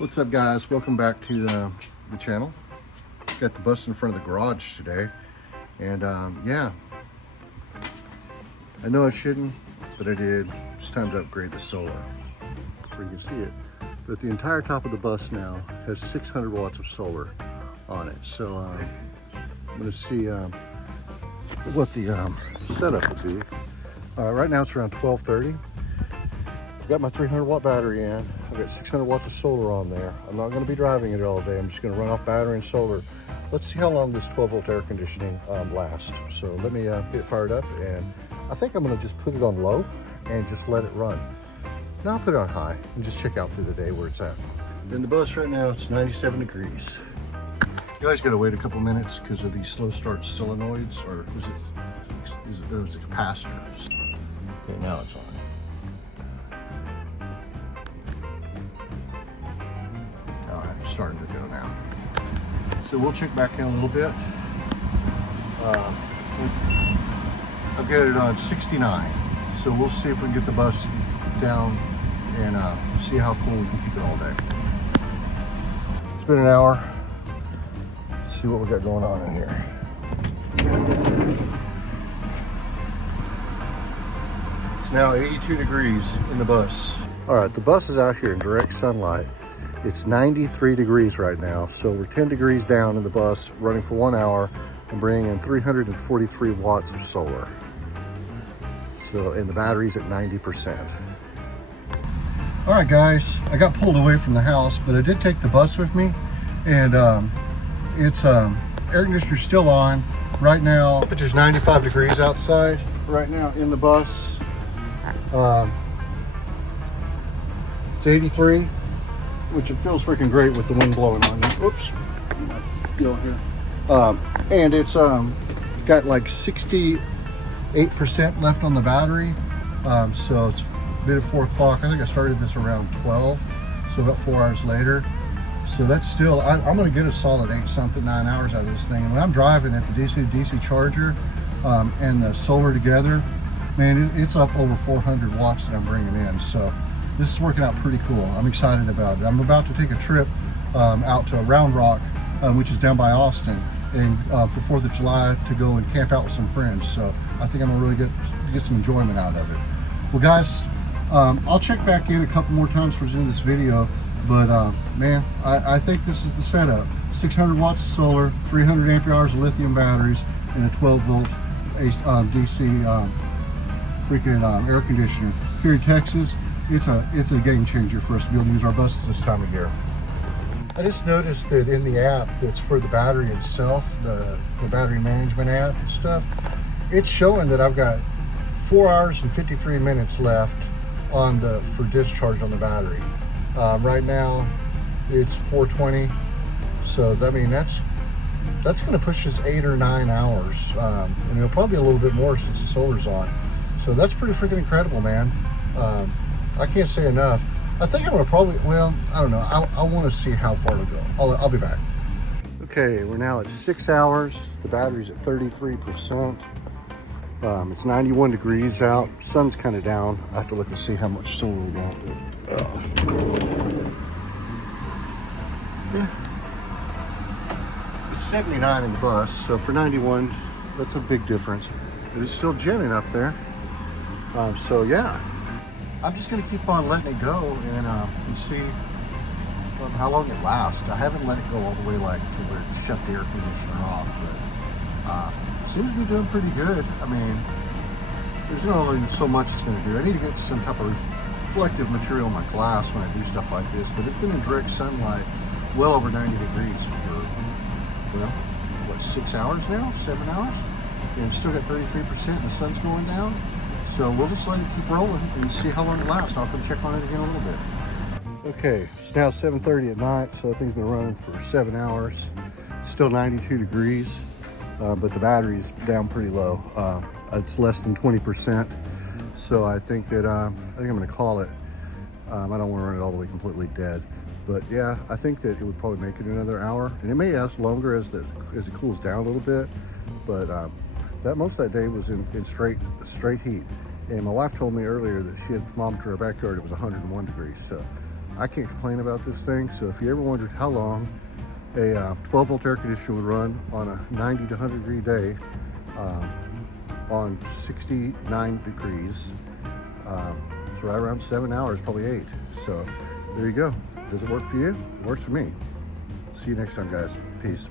What's up, guys? Welcome back to the channel. Got the bus in front of the garage today, and yeah, I know I shouldn't, but I did. It's time to upgrade the solar. So you can see it, but the entire top of the bus now has 600 watts of solar on it. So I'm going to see what the setup would be. Right now it's around 12:30. I've got my 300 watt battery in. I've got 600 watts of solar on there. I'm not going to be driving it all day. I'm just going to run off battery and solar. Let's see how long this 12 volt air conditioning lasts. So let me get it fired up, and I think I'm going to just put it on low and just let it run. Now I'll put it on high and just check out through the day where it's at. In the bus right now, it's 97 degrees. You guys got to wait a couple minutes because of these slow start solenoids, or was it a capacitor? Okay, now it's on. Starting to go now. So we'll check back in a little bit. I've got it on 69. So we'll see if we can get the bus down and see how cool we can keep it all day. It's been an hour. Let's see what we got going on in here. It's now 82 degrees in the bus. All right, the bus is out here in direct sunlight. It's 93 degrees right now, so we're 10 degrees down in the bus, running for 1 hour and bringing in 343 watts of solar. So, and the battery's at 90%. All right, guys, I got pulled away from the house, but I did take the bus with me, and it's air conditioner's still on right now. Temperature's 95 degrees outside right now in the bus. It's 83. Which it feels freaking great with the wind blowing on it. Oops, and it's got like 68% left on the battery. So it's a bit of 4 o'clock. I think I started this around 12, so about 4 hours later. So that's still, I'm gonna get a solid 8-something, 9 hours out of this thing. And when I'm driving at the DC to DC charger and the solar together, man, it's up over 400 watts that I'm bringing in. So this is working out pretty cool. I'm excited about it. I'm about to take a trip out to Round Rock, which is down by Austin, and for 4th of July to go and camp out with some friends. So I think I'm gonna really get some enjoyment out of it. Well, guys, I'll check back in a couple more times towards the end of this video, but man, I think this is the setup. 600 watts of solar, 300 ampere hours of lithium batteries, and a 12 volt DC freaking air conditioner. Here in Texas, it's a game changer for us to be able to use our buses this time of year. I just noticed that in the app that's for the battery itself, the battery management app and stuff, it's showing that I've got 4 hours and 53 minutes left on for discharge on the battery. Right now it's 4:20, so I mean that's going to push us 8 or 9 hours, and it'll probably be a little bit more since the solar's on. So that's pretty freaking incredible, man. I can't say enough. I think I'm gonna probably, well, I don't know. I want to see how far to go. I'll be back. Okay, we're now at 6 hours. The battery's at 33%. It's 91 degrees out. Sun's kind of down. I have to look and see how much solar we got. Yeah. It's 79 in the bus, so for 91, that's a big difference. But it's still jamming up there. So yeah. I'm just going to keep on letting it go and see how long it lasts. I haven't let it go all the way like to where it shut the air conditioner off, but seems to be doing pretty good. I mean, there's not really so much it's going to do. I need to get to some type of reflective material in my glass when I do stuff like this, but it's been in direct sunlight well over 90 degrees for, well, what, 6 hours now? 7 hours? And still got 33% and the sun's going down. So we'll just let it keep rolling and see how long it lasts. I'll come check on it again in a little bit. Okay, it's now 7:30 at night, so that thing's been running for 7 hours. Still 92 degrees, but the battery's down pretty low. It's less than 20%. So I think that I'm gonna call it. I don't want to run it all the way completely dead, but yeah, I think that it would probably make it another hour, and it may last longer as it cools down a little bit. But that most of that day was in straight heat. And my wife told me earlier that she had thermometer in her backyard, it was 101 degrees. So I can't complain about this thing. So if you ever wondered how long a 12 volt air conditioner would run on a 90 to 100 degree day, on 69 degrees, it's right around 7 hours, probably 8. So there you go. Does it work for you? It works for me. See you next time, guys. Peace.